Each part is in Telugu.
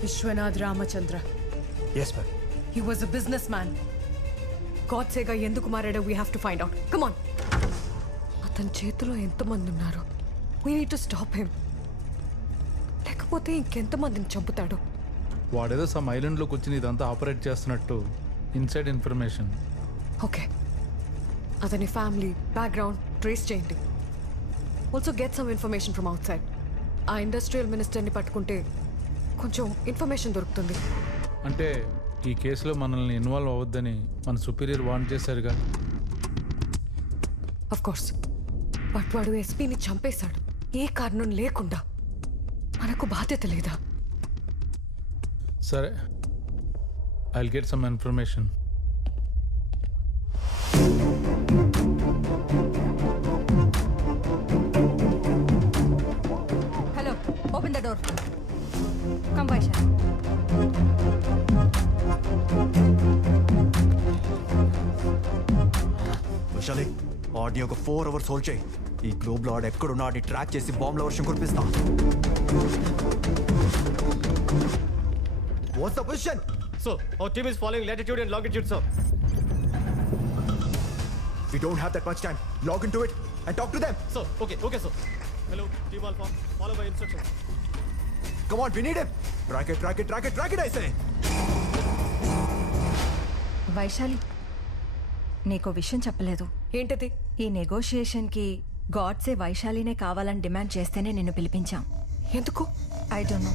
Vishwanath Ramachandra. Yes, ma'am. He was a businessman. God sega enduku marado, we have to find out. Come on. Atan చేతిలో ఎంతమంది ఉన్నారు? We need to stop him. లేకపోతే ఇంకెంతమందిని చంపుతాడు? వాడేదో సమ్ ఐలాండ్లోకి వచ్చి ఇదంతా ఆపరేట్ చేస్తున్నట్టు ఇన్సైడ్ ఇన్ఫర్మేషన్. ఓకే, అతని ఫ్యామిలీ బ్యాక్గ్రౌండ్ ట్రేస్ చేయండి. Also get some information from out side. ఆ ఇండస్ట్రియల్ మినిస్టర్ని పట్టుకుంటే కొంచెం ఇన్ఫర్మేషన్ దొరుకుతుంది. అంటే ఈ కేసులో మనల్ని ఇన్వాల్వ్ అవ్వద్దని మన సుపీరియర్ వార్న్ చేశారుగా. ఆఫ్ కోర్స్, బట్ వాడు ఎస్పీని చంపేశాడు ఏ కారణం లేకుండా. మనకు బాధ్యత లేదా? సరే, I'll get some information. Hello, open the door. Come Vaishali. Vaishali, ఆడిని ఒక 4 hours హోల్డ్ చేయి. ఈ గ్లోబ్లో ఆడు ఎక్కడున్నా ఆడిని ట్రాక్ చేసి బాంబుల వర్షం కురిపిస్తా. What's the position? So, our team is following latitude and longitude, sir. We don't have that much time. Log into it and talk to them. So, okay, sir. Hello, Team Alpha. Follow my instructions. Come on, we need him. Track it, I say. Vaishali, నీకో విషయం చెప్పలేదు. ఏంటది? ఈ నెగోషియేషన్కి గాడ్సే వైశాలినే కావాలని డిమాండ్ చేస్తేనే నిన్ను పిలిపించాం. ఎందుకు? I don't know.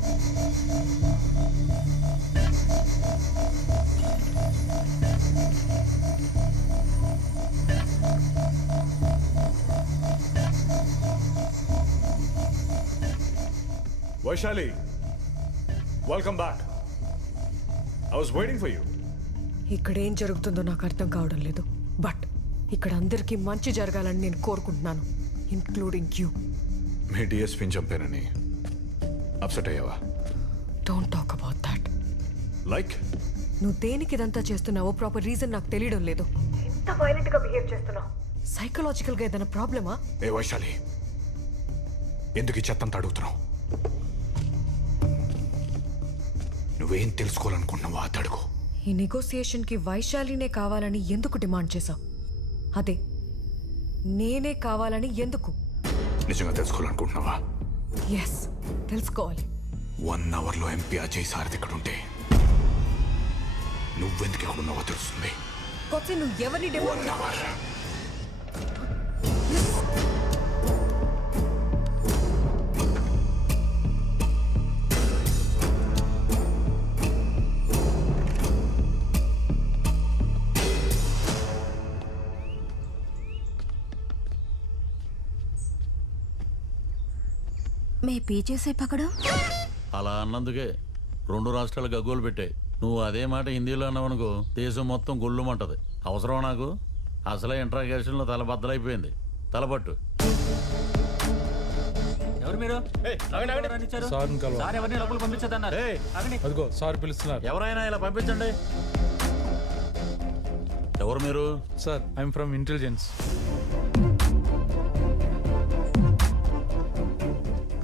Vaishali, welcome back. I was waiting for you. ఇక్కడ ఏం జరుగుతుందో నాకు అర్థం కావడం లేదు. బట్ ఇక్కడ అందరికీ మంచి జరగాలని నేను కోరుకుంటున్నాను, ఇంక్లూడింగ్ యూ. మీ డిఎస్పీని చంపానని అప్సెట్ అయ్యావా? Don't talk about that. Like నువ్వు దేనికి ఇదంతా చేస్తున్నావో ప్రాపర్ రీజన్ నాకు తెలియడం లేదు. ఎంత వైలెంట్ గా బిహేవ్ చేస్తున్నావు? సైకలాజికల్ గా ఏదైనా ప్రాబ్లమా? ఏ వైశాలి, ఎందుకు ఈ చెత్తంతా అడుగుతున్నావు? నువ్వేం తెలుసుకోవాలనుకుంటున్నావో అది అడుగు. ఈ నెగోసియేషన్ కి వైశాలినే కావాలని ఎందుకు డిమాండ్ చేశావు? అదే, నేనే కావాలని ఎందుకు? నిజంగా తెలుసుకోవాలనుకుంటున్నావా? ఎస్, తెలుసుకోవాలి. 1 hourలో ఎంపీ అజయ్ సారథి ఇక్కడ ఉంటే నువ్వెందుకు ఇక్కడ ఉన్నావో తెలుస్తుంది. నువ్వు ఎవరిని 1 hour. మే పీछे से पकड़ो. అలా అన్నందుకే 2 రాష్ట్రాలు గగ్గోలు పెట్టాయి. నువ్వు అదే మాట హిందీలో అన్నావనుకో దేశం మొత్తం గొల్లుమంటది. అవసరం నాకు? అసలే ఇంట్రాగేషన్లో తల బద్దలైపోయింది. తలపట్టు. ఎవరు మీరు? అదిగో సార్ పిలుస్తున్నారు. ఎవరైనా ఇలా పంపించండి. ఎవరు మీరు? Sir, I'm from intelligence.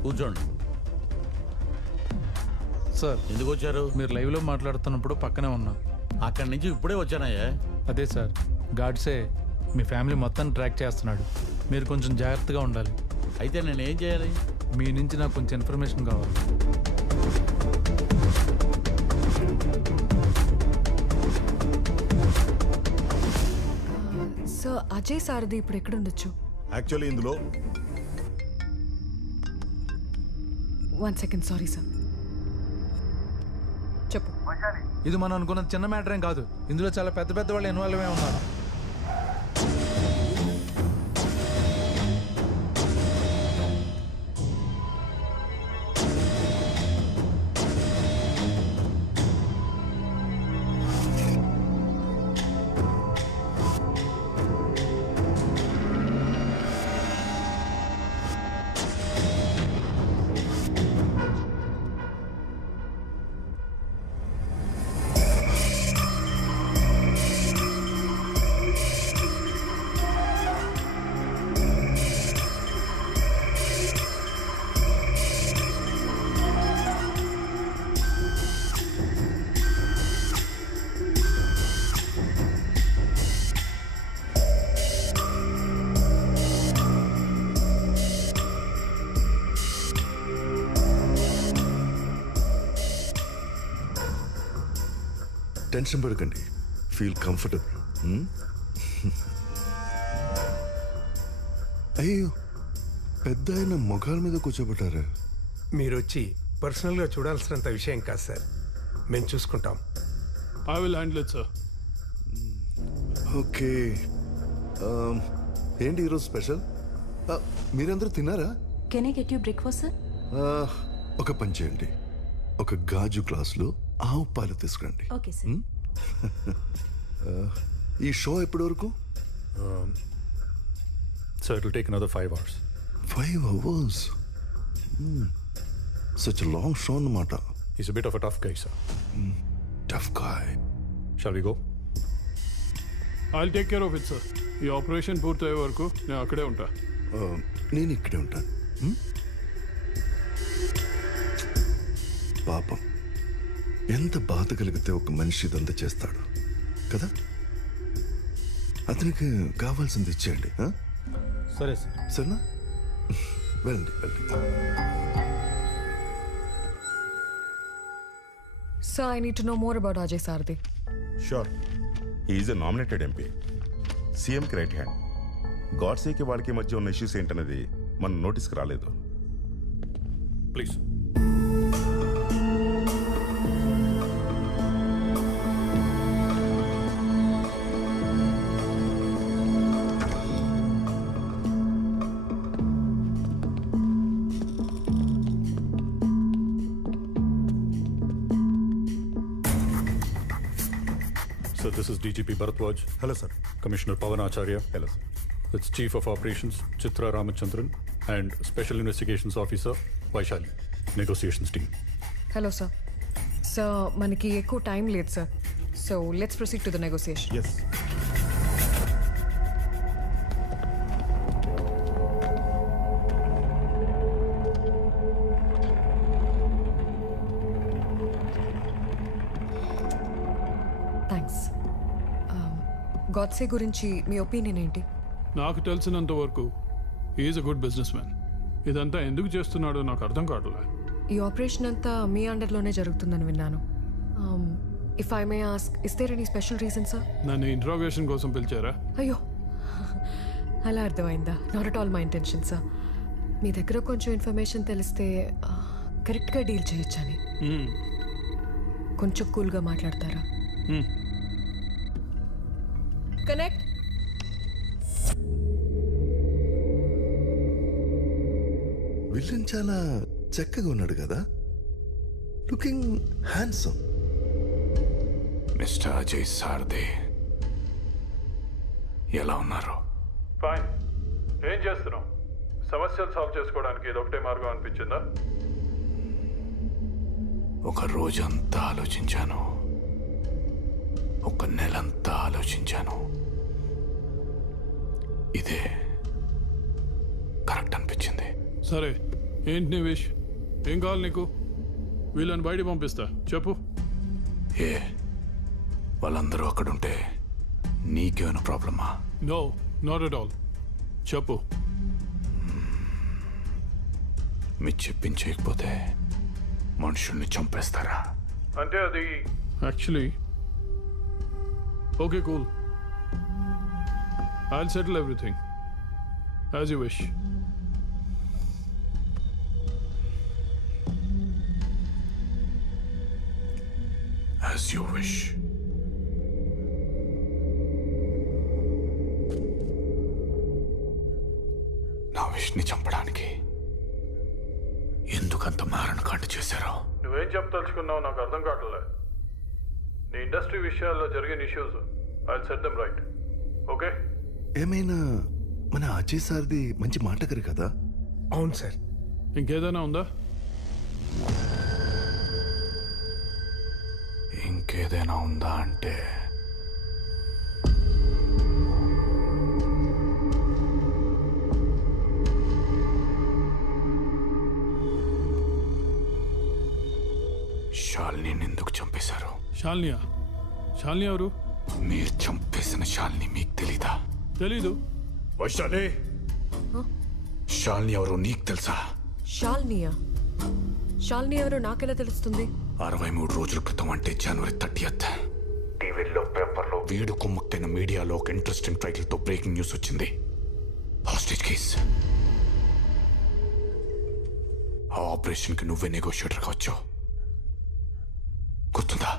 కూర్చోండి. సార్, ఎందుకు వచ్చారు? మీరు లైవ్లో మాట్లాడుతున్నప్పుడు పక్కనే ఉన్నా. అక్కడి నుంచి ఇప్పుడే వచ్చానయ్యా. అదే సార్, గాడ్సే మీ ఫ్యామిలీ మొత్తాన్ని ట్రాక్ చేస్తున్నాడు. మీరు కొంచెం జాగ్రత్తగా ఉండాలి. అయితే నేను ఏం చేయాలి? మీ నుంచి నాకు కొంచెం ఇన్ఫర్మేషన్ కావాలి. సో అజయ్ సారథి ఇప్పుడు ఎక్కడ ఉండొచ్చు? యాక్చువల్లీ ఇందులో 1 second, సారీ సార్. చెప్పు. ఇది మనం అనుకున్న చిన్న మ్యాటర్ ఏం కాదు. ఇందులో చాలా పెద్ద పెద్ద వాళ్ళు ఇన్వాల్వ్ అయి ఉన్నారు. టెన్షన్ పడకండి, ఫీల్ కంఫర్టబుల్. అయ్యో, పెద్ద ఆయన మొఖాల మీద కూర్చోబెట్టారా? మీరు వచ్చి పర్సనల్గా చూడాల్సినంత విషయం కాదు సార్, మేము చూసుకుంటాం. I will handle it sir. Okay. ఏంటి ఈరోజు స్పెషల్? మీరందరూ తిన్నారా? Can I get you breakfast sir? ఒక పని చేయండి, ఒక గాజు గ్లాసులో ఆవు పాలు తీసుకురండి. Okay sir. ఈ షో ఎప్పటి వరకు? So it will take another 5 hours. 5 hours? Such a long show అన్నమాట. He's a bit of a tough guy, sir. Tough guy. Shall we go? I'll take care of it sir. ఈ ఆపరేషన్ పూర్తయ్యే వరకు నేను అక్కడే ఉంటా. నేను ఇక్కడే ఉంటాను. పాపం, ఎంత బాధ కలిగితే ఒక మనిషి ఇదంతా చేస్తాడు కదా. అతనికి కావాల్సింది ఇచ్చేయండి. సరే సార్. సరేనా? వెళ్ళండి వెళ్ళండి. Sir, I need to know more about Ajay Sardi. Sure. He is a nominated MP. సీఎంకి రైట్ హ్యాండ్. గాడ్సేకి వాళ్ళకి మధ్య ఉన్న ఇష్యూస్ ఏంటనేది మన నోటీస్కి రాలేదు. Please. So this is DGP Bharatwaj. Hello sir. Commissioner Pavan Acharya. Hello sir. It's Chief of Operations Chitra Ramachandran and Special Investigations Officer Vaishali. Negotiations team. Hello, sir. Sir, మనకి ఎక్కువ టైం లేదు sir. So let's proceed to the negotiation. Yes. Thanks. Godse గురించి మీ ఒపీనియన్ ఏంటి? నాకు తెలిసినంత వరకు is a good businessman. ఇదంతా ఎందుకు చేస్తున్నాడో నాకు అర్థం కావట్లే. ఈ ఆపరేషన్ అంతా మీ అండర్లోనే జరుగుతుందని విన్నాను. If I may ask, is there any special reason sir? నన్ను ఇంట్రాగేషన్ కోసం పిలిచారా? అయ్యో, అలా అర్థమైందా? Not at all my intention sir. మీ దగ్గర కొంచెం ఇన్ఫర్మేషన్ తెలిస్తే కరెక్ట్గా డీల్ చేయొచ్చని. కొంచెం కూల్గా మాట్లాడతారా? కనెక్ట్. విలన్ చాలా చక్కగా ఉన్నాడు కదా, లుకింగ్ హ్యాండ్సమ్. మిస్టర్ అజయ్ సార్దే, ఎలా ఉన్నారు? ఫైన్. ఏం చేస్తున్నావు? సమస్యలు సాల్వ్ చేసుకోవడానికి ఇది ఒకటే మార్గం అనిపించిందా? ఒక రోజంతా ఆలోచించాను, ఒక నెలంతా ఆలోచించాను. ఇదే కరెక్ట్ అనిపించింది. సరే, ఏంటి నీ విష్? ఏం కావాలి నీకు? వీళ్ళని బయట పంపిస్తా, చెప్పు. ఏ వాళ్ళందరూ అక్కడుంటే నీకేమైనా ప్రాబ్లమా? No, not at all. చెప్పు. మీరు చెప్పించకపోతే మనుషుల్ని చంపేస్తారా? అంటే అది actually okay, cool. I'll settle everything as you wish. As you wish. నా విష్ని చంపడానికి ఎందుకంత మారణకాండ చేశారో నువ్వేం చెప్పదలుచుకున్నావు నాకు అర్థం కావట్లే. నీ ఇండస్ట్రీ విషయాల్లో జరిగిన issues I set them right. Okay? ఏమైనా మన అజయ్ సార్ది మంచి మాటకరి కదా? అవును సార్. ఇంకేదైనా ఉందా? ఇంకేదైనా ఉందా అంటే శాలిని ఎందుకు చంపేశారు? శాలిని ఎవరు? మీరు చంపేసిన శాలిని మీకు తెలీదా? తెలీదు. వైశాలి, శాలిని ఎవరు నీకు తెలుసా? శాలిని ఎవరో నాకెలా తెలుస్తుంది? 63 రోజుల క్రితం అంటే జనవరి 30th టీవీలో పేపర్లో వీడు కుమ్మక్కైన మీడియాలో ఒక ఇంట్రెస్టింగ్ టైటిల్తో బ్రేకింగ్ న్యూస్ వచ్చింది. Hostage case. ఆ ఆపరేషన్కి నువ్వే నెగోషియేటర్ కావచ్చు. గుర్తుందా?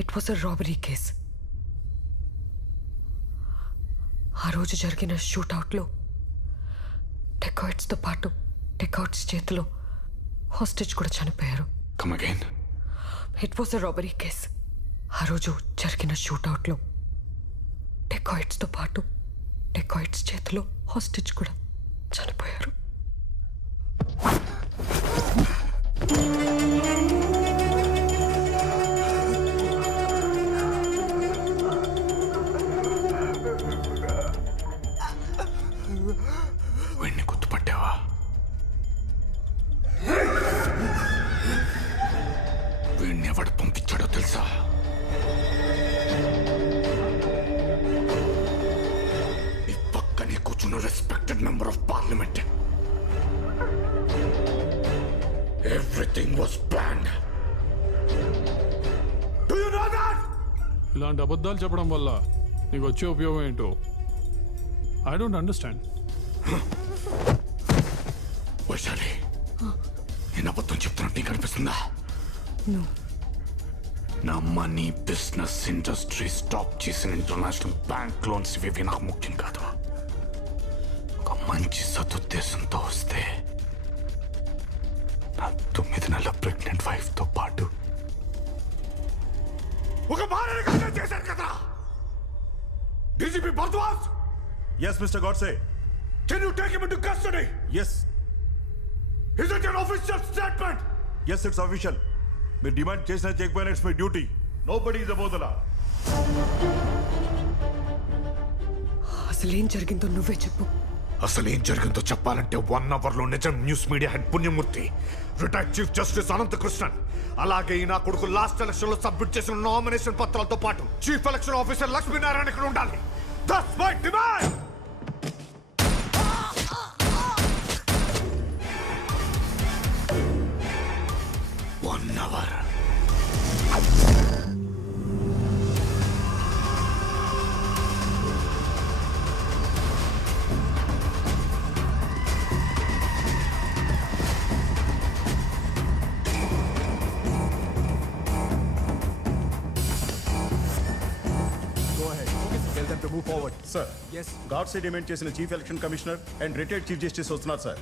It was a robbery case. ఆ రోజు జరిగిన షూట్అవుట్లో డెకాయిట్స్తో పాటు డెకాయిట్స్ చేతిలో హాస్టేజ్ కూడా చనిపోయారు. Come again. It was a robbery case. ఆ రోజు జరిగిన షూట్అవుట్లో డెకాయిట్స్తో పాటు డెకాయిట్స్ చేతిలో హాస్టేజ్ కూడా చనిపోయారు. వీడిని గుర్తుపట్టావా? వీడిని ఎవడు పంపించాడో తెలుసా? నీ పక్కనే కూర్చున్న respected member of parliament. Everything was planned. Do you know that? ఇలాంటి అబద్ధాలు చెప్పడం వల్ల నీకు వచ్చే ఉపయోగం ఏంటో ఐ డోంట్ అండర్స్టాండ్. వైశాలి, నేను అబద్ధం చెప్తున్నట్టు నీకు అనిపిస్తుందా? నా మనీ, బిజినెస్, ఇండస్ట్రీ స్టాప్ చేసిన ఇంటర్నేషనల్ బ్యాంక్ లోన్స్ ఇవి నాకు ముఖ్యం కాదు. ఒక మంచి సదుద్దేశంతో వస్తే నా 9 నెలల ప్రెగ్నెంట్ వైఫ్ తో పాటు ఒక భార్యని కన్నం చేశారు కదా DGP Bharadwaj. Yes mister Godse. Can you take him into custody? Yes. Is it an official statement? Yes, it's official. మీరు డిమాండ్ చేసినా చేయకపోయినా it's my duty. Nobody is above the law. అసలేం జరిగిందో నువ్వే చెప్పు. అసలేం జరిగిందో చెప్పాలంటే 1 అవర్లో నిజం news media head Punyamurthy, retired chief justice Ananthakrishnan, అలాగే నా కొడుకు లాస్ట్ ఎలక్షన్ లో సబ్మిట్ చేసిన నామినేషన్ పత్రాలతో పాటు చీఫ్ ఎలక్షన్ ఆఫీసర్ లక్ష్మీనారాయణ ఇక్కడ ఉండాలి. That's my demand. Sir, Godse demand చేసిన chief election commissioner and retired chief justice వస్తున్నారు sir.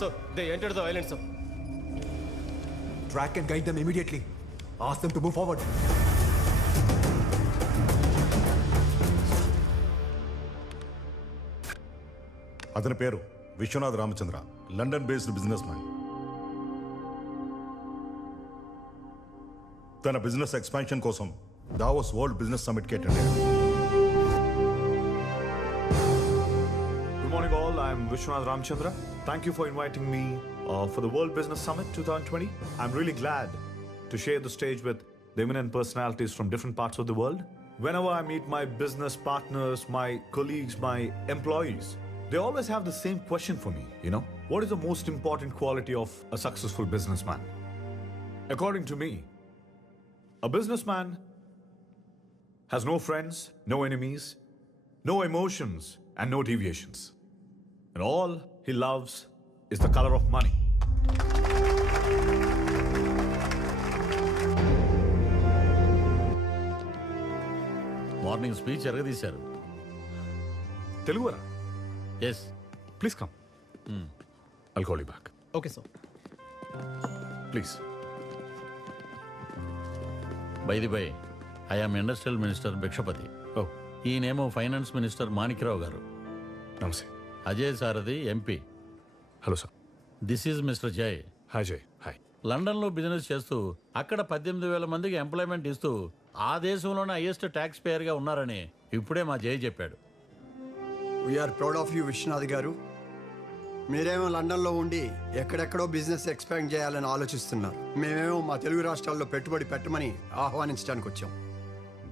So, they entered the island, sir. Track and guide them immediately. Ask them to move forward. అతని పేరు Vishwanath Ramachandra, London based businessman. తన బిజినెస్ ఎక్స్పాన్షన్ కోసం దావోస్ వరల్డ్ బిజినెస్ సమిట్కి అటెండ్ అయ్యాడు. Good morning all, I am Vishwanath Ramchandra. Thank you for inviting me for the World Business Summit 2020. I'm really glad to share the stage with the eminent personalities from different parts of the world. whenever I meet my business partners, my colleagues, my employees, they always have the same question for me, you know? What is the most important quality of a successful businessman? According to me, a businessman has no friends, no enemies, no emotions, and no deviations. And all he loves is the color of money. Morning speech ఎరగదీశారు. తెలుగురా? Yes. Please come. I'll call you back. Okay sir. Please. By the by, I am industrial minister Bhikshapathi. ఈయనేమో ఫైనాన్స్ మినిస్టర్ మాణిక్రావు గారు. నమస్తే. Ajay Sarathi MP. Hello sir. This is mister Jay. Hi Jay. Hi. లండన్లో బిజినెస్ చేస్తూ అక్కడ 18,000 మందికి ఎంప్లాయ్మెంట్ ఇస్తూ ఆ దేశంలోనే హైయెస్ట్ ట్యాక్స్ పేయర్గా ఉన్నారని ఇప్పుడే మా జయ్ చెప్పాడు. We are proud of you Vishwanath garu. మీరేమో లండన్లో ఉండి ఎక్కడెక్కడో బిజినెస్ ఎక్స్పాండ్ చేయాలని ఆలోచిస్తున్నారు. మేమేమో మా తెలుగు రాష్ట్రాల్లో పెట్టుబడి పెట్టమని ఆహ్వానించడానికి వచ్చాం.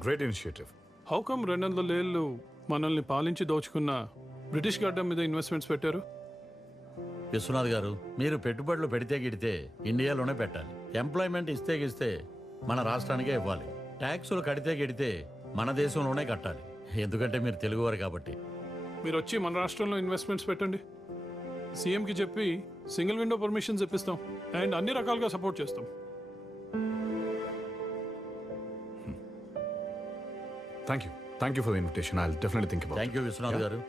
Great initiative. హౌ కమ్ 200 ఏళ్ళు మనల్ని పాలించి దోచుకున్న బ్రిటిష్ గడ్డ మీద ఇన్వెస్ట్మెంట్స్ పెట్టారు? విశ్వనాథ్ గారు, మీరు పెట్టుబడులు పెడితే గిడితే ఇండియాలోనే పెట్టాలి. ఎంప్లాయ్మెంట్ ఇస్తే గిస్తే మన రాష్ట్రానికే ఇవ్వాలి. ట్యాక్సులు కడితే గిడితే మన దేశంలోనే కట్టాలి. ఎందుకంటే మీరు తెలుగువారు కాబట్టి. మీరు వచ్చి మన రాష్ట్రంలో ఇన్వెస్ట్మెంట్స్ పెట్టండి. సీఎంకి చెప్పి సింగిల్ విండో పర్మిషన్స్ ఇప్పిస్తాం అండ్ అన్ని రకాలుగా సపోర్ట్ చేస్తాం. Thank you for the invitation. I'll definitely think about it. Thank you Vishwanath Yeah? గారు.